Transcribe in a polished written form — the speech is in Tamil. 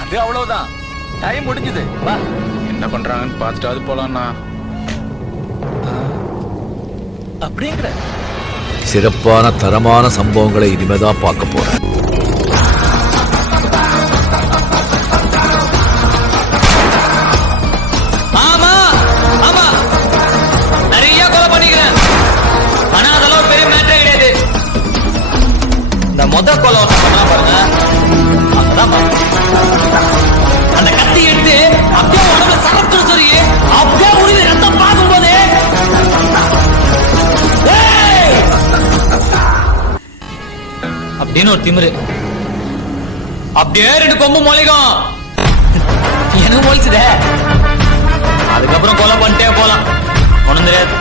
அது அவ்வளவுதான், டைம் முடிஞ்சது. வா, என்ன பண்றாங்கன்னு பார்த்துட்டாவது போலாம்ண்ணா. அப்படிங்கிற சிறப்பான தரமான சம்பவங்களை இனிமேதான் பார்க்க போறேன். ஆமா ஆமா, நிறைய கொலை பண்ணிக்கிறேன். ஆனா அதெல்லாம் ஒரு பெரிய மேட்டரே கிடையாது. இந்த மொத கொலை பாருங்க, அப்பதான் அந்த கத்தி எடுத்து அப்படியே உடம்புல சரத்து சொல்லி அப்படியே உடனே ரத்தம் பார்க்கும்போது அப்படின்னு ஒரு திமிரு, அப்படியே 2 கொம்பு மொழிக்கும். எனக்கு மொழிச்சுதே. அதுக்கப்புறம் கொலை பண்ணிட்டே போலாம், ஒண்ணும் தெரியாது.